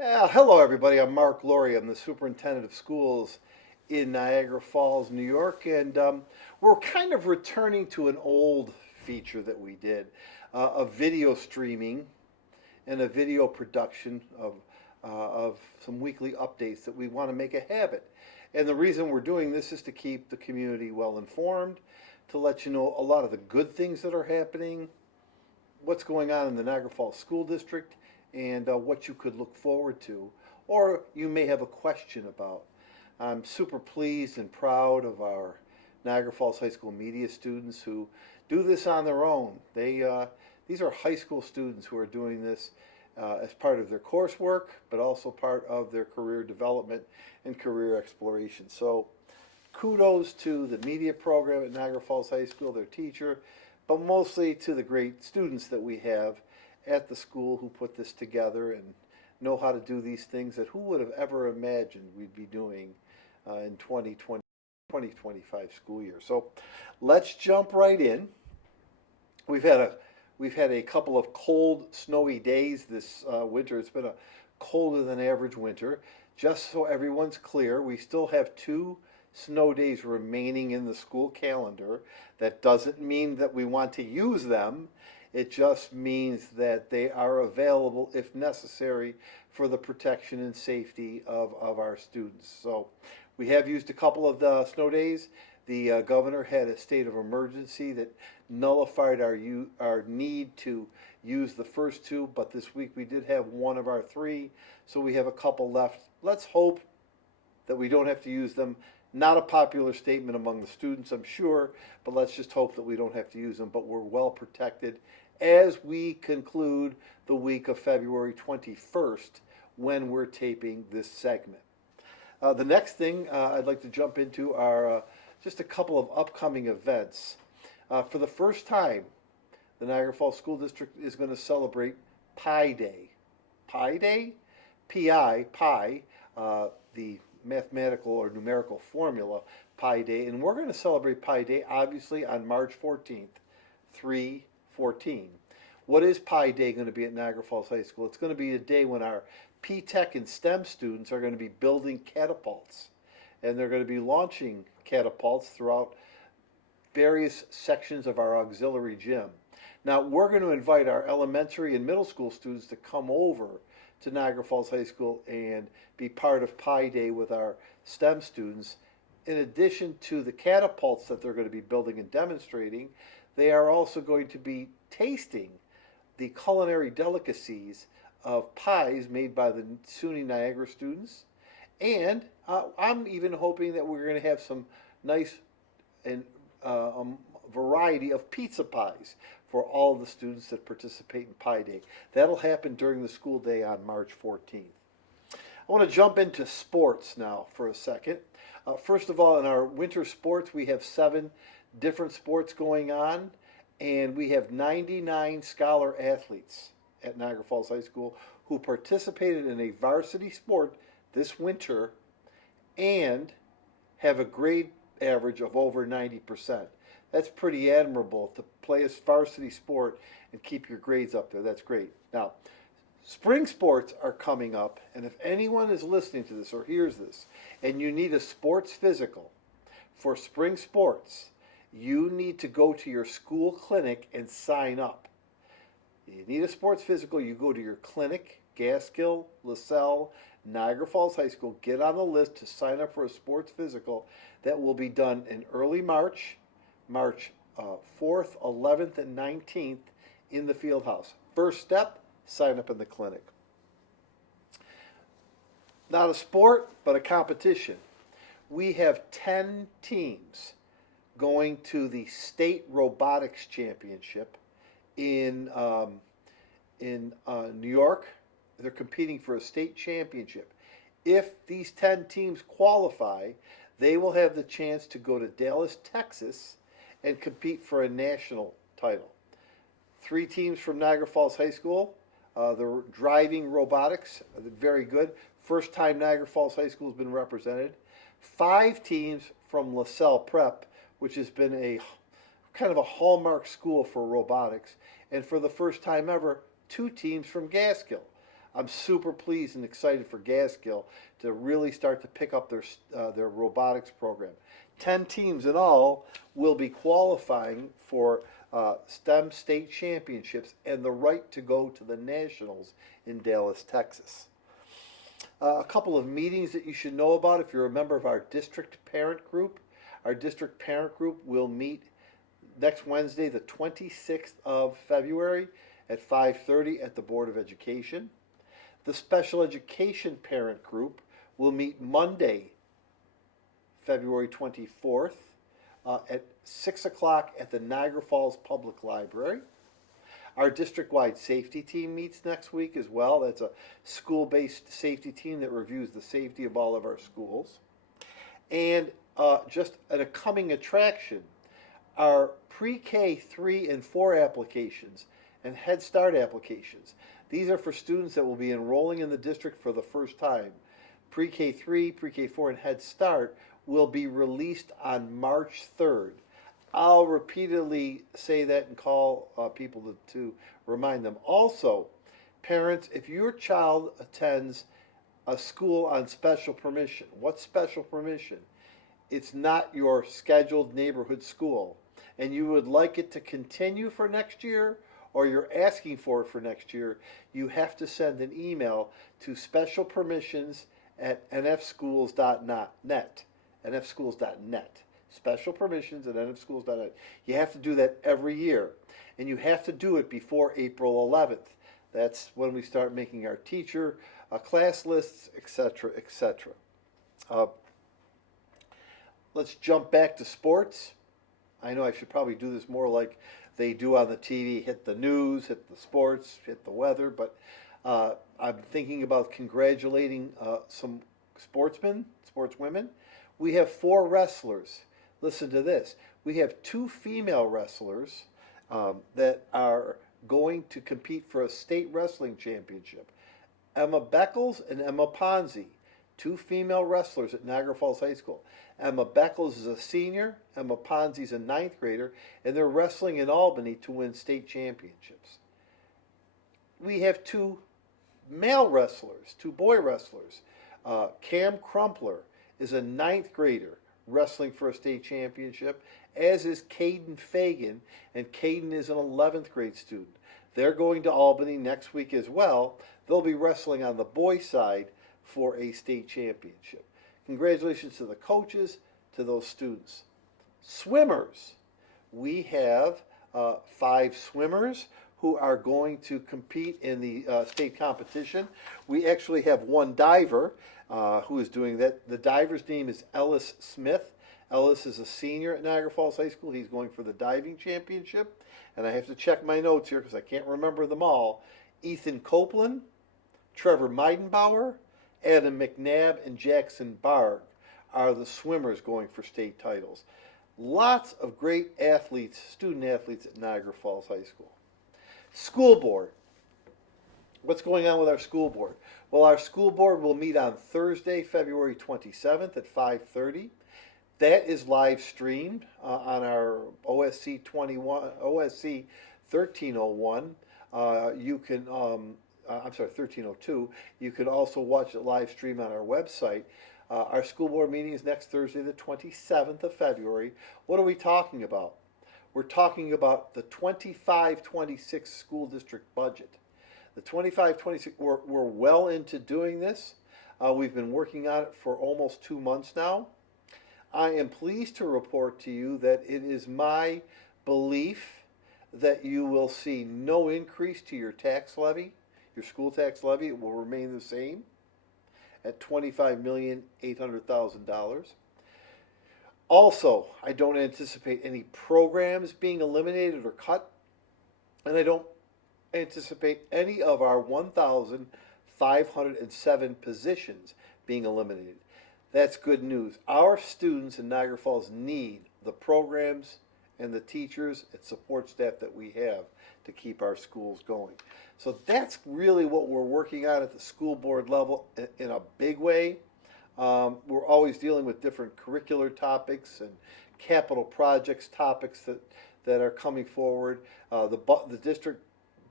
Hello, everybody. I'm Mark Laurrie. I'm the Superintendent of Schools in Niagara Falls, New York, and we're kind of returning to an old feature that we did, a video streaming and a video production of some weekly updates that we want to make a habit. And the reason we're doing this is to keep the community well informed, to let you know a lot of the good things that are happening, what's going on in the Niagara Falls School District, and what you could look forward to, or you may have a question about. I'm super pleased and proud of our Niagara Falls High School media students who do this on their own. These are high school students who are doing this as part of their coursework, but also part of their career development and career exploration. So kudos to the media program at Niagara Falls High School, their teacher, but mostly to the great students that we have at the school who put this together and know how to do these things that who would have ever imagined we'd be doing in 2020, 2025 school year. So let's jump right in. We've had a couple of cold, snowy days this winter. It's been a colder than average winter. Just so everyone's clear, we still have 2 snow days remaining in the school calendar. That doesn't mean that we want to use them. It just means that they are available if necessary for the protection and safety of our students. So we have used a couple of the snow days. The governor had a state of emergency that nullified our need to use the first 2, but this week we did have 1 of our 3, so we have a couple left. Let's hope that we don't have to use them. Not a popular statement among the students, I'm sure, but let's just hope that we don't have to use them, but we're well protected as we conclude the week of February 21st when we're taping this segment. The next thing I'd like to jump into are just a couple of upcoming events. For the first time, the Niagara Falls School District is going to celebrate Pi Day. Pi Day? P-I, pi, the mathematical or numerical formula, Pi Day. And we're going to celebrate Pi Day, obviously, on March 14th, 3/14. What is Pi Day going to be at Niagara Falls High School? It's going to be a day when our P-Tech and STEM students are going to be building catapults. And they're going to be launching catapults throughout various sections of our auxiliary gym. Now, we're going to invite our elementary and middle school students to come over to Niagara Falls High School and be part of Pi Day with our STEM students. In addition to the catapults that they're going to be building and demonstrating, they are also going to be tasting the culinary delicacies of pies made by the SUNY Niagara students. And I'm even hoping that we're going to have some nice and variety of pizza pies for all of the students that participate in Pi Day. That'll happen during the school day on March 14th. I want to jump into sports now for a second. First of all, in our winter sports, we have 7 different sports going on, and we have 99 scholar athletes at Niagara Falls High School who participated in a varsity sport this winter and have a grade average of over 90%. That's pretty admirable to play a varsity sport and keep your grades up there. That's great. Now, spring sports are coming up, and if anyone is listening to this or hears this, and you need a sports physical for spring sports, you need to go to your school clinic and sign up. You need a sports physical, you go to your clinic, Gaskill, LaSalle, Niagara Falls High School, get on the list to sign up for a sports physical that will be done in early March 4th, 11th, and 19th in the field house. First step, sign up in the clinic. Not a sport, but a competition. We have 10 teams going to the State Robotics Championship in New York. They're competing for a state championship. If these 10 teams qualify, they will have the chance to go to Dallas, Texas, and compete for a national title. 3 teams from Niagara Falls High School. The driving robotics, very good. First time Niagara Falls High School has been represented. 5 teams from LaSalle Prep, which has been a kind of a hallmark school for robotics. And for the first time ever, 2 teams from Gaskill. I'm super pleased and excited for Gaskill to really start to pick up their robotics program. 10 teams in all will be qualifying for STEM state championships and the right to go to the nationals in Dallas, Texas. A couple of meetings that you should know about if you're a member of our district parent group. Our district parent group will meet next Wednesday, the 26th of February at 5:30 at the Board of Education. The special education parent group will meet Monday, February 24th at 6 o'clock at the Niagara Falls Public Library. Our district-wide safety team meets next week as well. That's a school-based safety team that reviews the safety of all of our schools. And just a coming attraction, our pre-K 3 and 4 applications and Head Start applications. These are for students that will be enrolling in the district for the first time. Pre-K 3, Pre-K 4, and Head Start will be released on March 3rd. I'll repeatedly say that and call people to remind them. Also, parents, if your child attends a school on special permission, what's special permission? It's not your scheduled neighborhood school, and you would like it to continue for next year, or you're asking for it for next year, you have to send an email to specialpermissions@nfschools.net, nfschools.net. Special permissions at nfschools.net. You have to do that every year, and you have to do it before April 11th. That's when we start making our teacher class lists, etc., etc. Let's jump back to sports. I know I should probably do this more like they do on the TV, hit the news, hit the sports, hit the weather, but I'm thinking about congratulating some sportsmen, sportswomen. We have 4 wrestlers. Listen to this. We have 2 female wrestlers that are going to compete for a state wrestling championship. Emma Beckles and Emma Ponzi, 2 female wrestlers at Niagara Falls High School. Emma Beckles is a senior, Emma Ponzi is a 9th grader, and they're wrestling in Albany to win state championships. We have 2 male wrestlers, 2 boy wrestlers. Cam Crumpler is a 9th grader wrestling for a state championship, as is Caden Fagan, and Caden is an 11th grade student. They're going to Albany next week as well. They'll be wrestling on the boys' side for a state championship. Congratulations to the coaches, to those students. Swimmers. We have 5 swimmers who are going to compete in the state competition. We actually have 1 diver who is doing that. The diver's name is Ellis Smith. Ellis is a senior at Niagara Falls High School. He's going for the diving championship. And I have to check my notes here because I can't remember them all. Ethan Copeland, Trevor Meidenbauer, Adam McNabb, and Jackson Barg are the swimmers going for state titles. Lots of great athletes, student athletes at Niagara Falls High School. School board. What's going on with our school board? Well, our school board will meet on Thursday, February 27th at 5:30. That is live streamed on our OSC 1301. You can, 1302. You can also watch it live stream on our website. Our school board meeting is next Thursday, the 27th of February. What are we talking about? We're talking about the 25-26 school district budget. The 25-26, we're well into doing this. We've been working on it for almost 2 months now. I am pleased to report to you that it is my belief that you will see no increase to your tax levy, your school tax levy. It will remain the same at $25,800,000. Also, I don't anticipate any programs being eliminated or cut, and I don't anticipate any of our 1,507 positions being eliminated. That's good news. Our students in Niagara Falls need the programs and the teachers and support staff that we have to keep our schools going. So that's really what we're working on at the school board level in a big way. We're always dealing with different curricular topics and capital projects topics that are coming forward. The District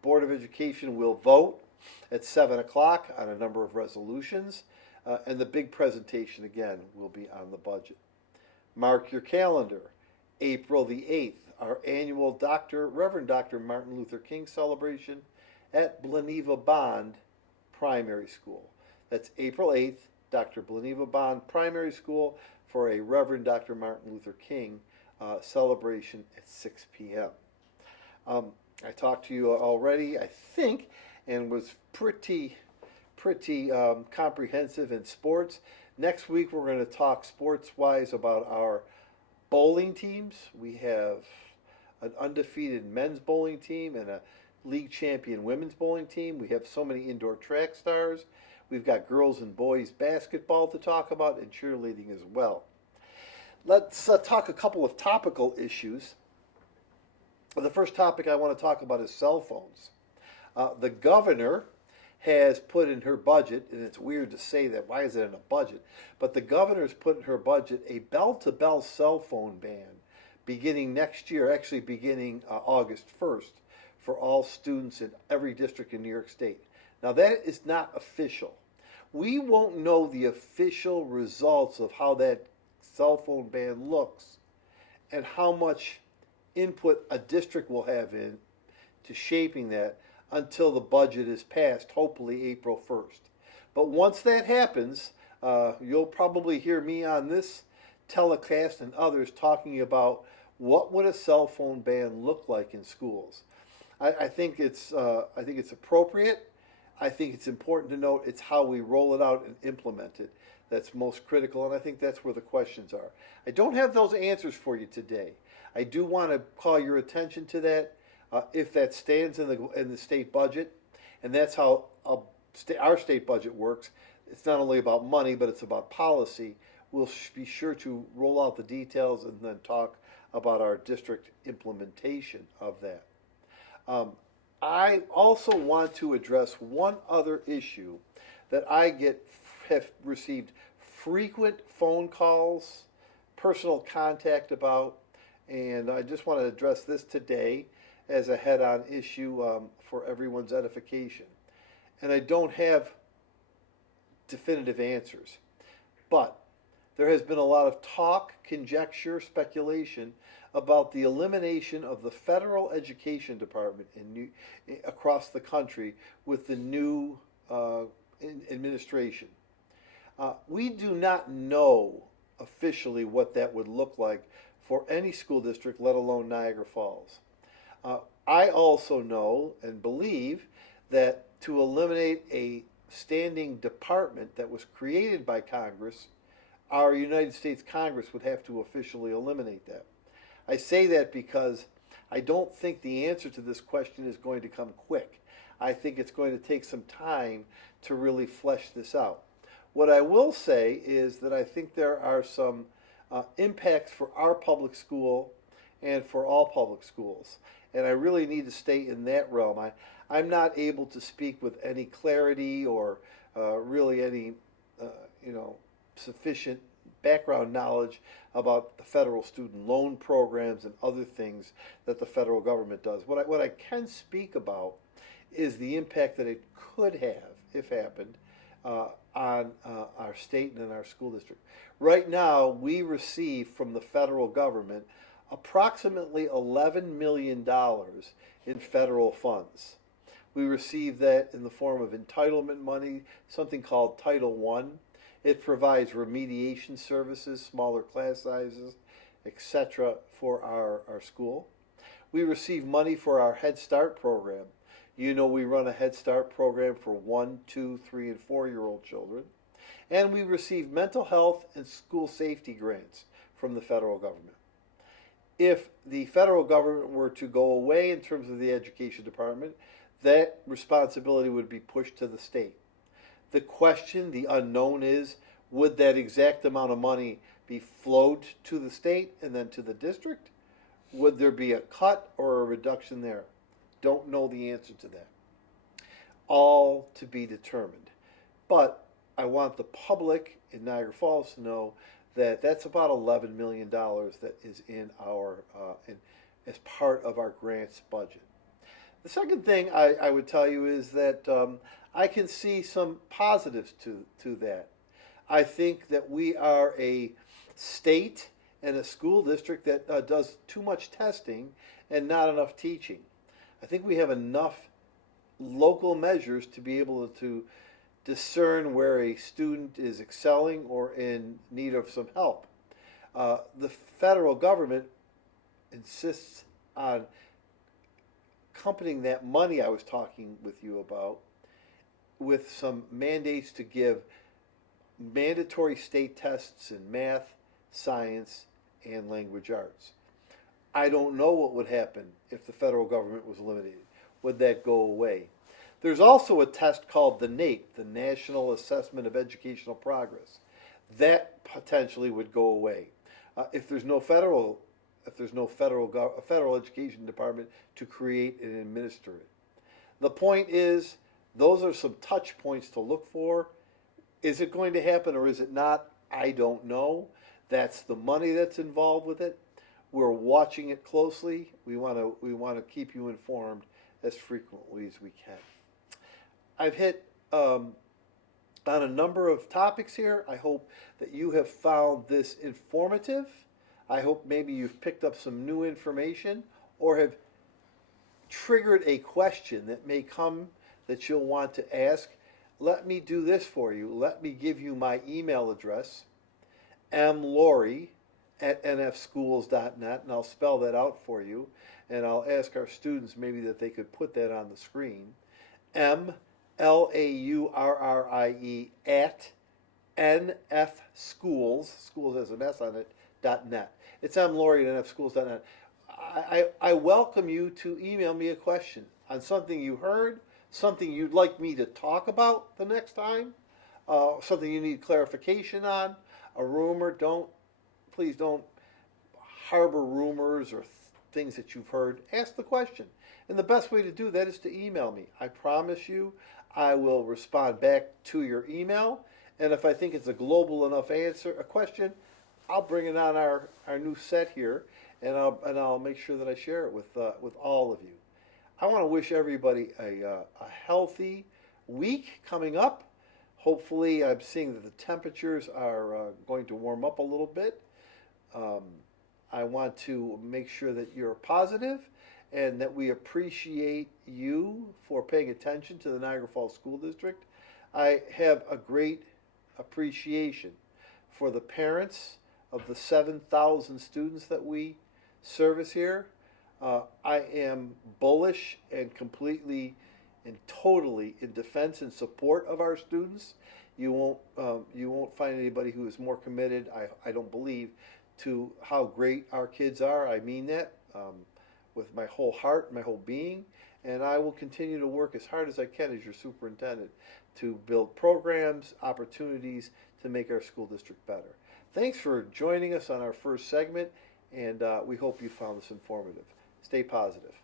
Board of Education will vote at 7 o'clock on a number of resolutions, and the big presentation again will be on the budget. Mark your calendar. April the 8th, our annual Reverend Dr. Martin Luther King celebration at Bleneva Bond Primary School. That's April 8th, Dr. Bleneva Bond Primary School for a Reverend Dr. Martin Luther King celebration at 6 p.m. I talked to you already, I think, and was pretty comprehensive in sports. Next week we're going to talk sports-wise about our bowling teams. We have an undefeated men's bowling team and a league champion women's bowling team. We have so many indoor track stars. We've got girls and boys basketball to talk about and cheerleading as well. Let's talk a couple of topical issues. The first topic I want to talk about is cell phones. The governor has put in her budget, and it's weird to say that, why is it in a budget? But the governor's put in her budget a bell-to-bell cell phone ban beginning next year, actually beginning August 1st, for all students in every district in New York State. Now that is not official. We won't know the official results of how that cell phone ban looks and how much input a district will have in to shaping that until the budget is passed, hopefully April 1st. But once that happens, you'll probably hear me on this telecast and others talking about what would a cell phone ban look like in schools. I think it's appropriate. I think it's important to note it's how we roll it out and implement it that's most critical, and I think that's where the questions are. I don't have those answers for you today. I do want to call your attention to that. If that stands in the state budget, and that's how our state budget works, it's not only about money, but it's about policy. We'll be sure to roll out the details and then talk about our district implementation of that. I also want to address one other issue that I have received frequent phone calls, personal contact about, and I just want to address this today as a head-on issue for everyone's edification. And I don't have definitive answers, but there has been a lot of talk, conjecture, speculation about the elimination of the federal education department across the country with the new administration. We do not know officially what that would look like for any school district, let alone Niagara Falls. I also know and believe that to eliminate a standing department that was created by Congress, our United States Congress would have to officially eliminate that. I say that because I don't think the answer to this question is going to come quick. I think it's going to take some time to really flesh this out. What I will say is that I think there are some impacts for our public school and for all public schools. And I really need to stay in that realm. I'm not able to speak with any clarity or really any sufficient background knowledge about the federal student loan programs and other things that the federal government does. What I can speak about is the impact that it could have, if happened, on our state and in our school district. Right now, we receive from the federal government approximately $11 million in federal funds. We receive that in the form of entitlement money, something called Title I. It provides remediation services, smaller class sizes, etc. for our school. We receive money for our Head Start program. You know, we run a Head Start program for 1, 2, 3, and 4-year-old children. And we receive mental health and school safety grants from the federal government. If the federal government were to go away in terms of the education department, that responsibility would be pushed to the state. The question, the unknown is, would that exact amount of money be flowed to the state and then to the district? Would there be a cut or a reduction there? Don't know the answer to that. All to be determined. But I want the public in Niagara Falls to know that that's about $11 million that is in our as part of our grants budget. The second thing I would tell you is that I can see some positives to that. I think that we are a state and a school district that does too much testing and not enough teaching. I think we have enough local measures to be able to discern where a student is excelling or in need of some help. The federal government insists on accompanying that money I was talking with you about with some mandates to give mandatory state tests in math, science, and language arts. I don't know what would happen if the federal government was eliminated. Would that go away? There's also a test called the NAEP, the National Assessment of Educational Progress. That potentially would go away if there's no federal education department to create and administer it. The point is, those are some touch points to look for. Is it going to happen or is it not? I don't know. That's the money that's involved with it. We're watching it closely. We want to keep you informed as frequently as we can. I've hit on a number of topics here. I hope that you have found this informative. I hope maybe you've picked up some new information or have triggered a question that may come that you'll want to ask. Let me do this for you. Let me give you my email address, mlaurrie@nfschools.net, and I'll spell that out for you, and I'll ask our students maybe that they could put that on the screen. MLAURRIE at nfschools, schools has an S on it, .net. It's mlaurrie@nfschools.net. I welcome you to email me a question on something you heard, something you'd like me to talk about the next time, something you need clarification on, a rumor. Please don't harbor rumors or things that you've heard. Ask the question. And the best way to do that is to email me. I promise you I will respond back to your email. And if I think it's a global enough a question, I'll bring it on our new set here, and I'll make sure that I share it with all of you. I want to wish everybody a healthy week coming up. Hopefully, I'm seeing that the temperatures are going to warm up a little bit. I want to make sure that you're positive and that we appreciate you for paying attention to the Niagara Falls School District. I have a great appreciation for the parents of the 7,000 students that we service here. I am bullish and completely and totally in defense and support of our students. You won't find anybody who is more committed, I don't believe, to how great our kids are. I mean that with my whole heart, my whole being, and I will continue to work as hard as I can as your superintendent to build programs, opportunities to make our school district better. Thanks for joining us on our first segment, and we hope you found this informative. Stay positive.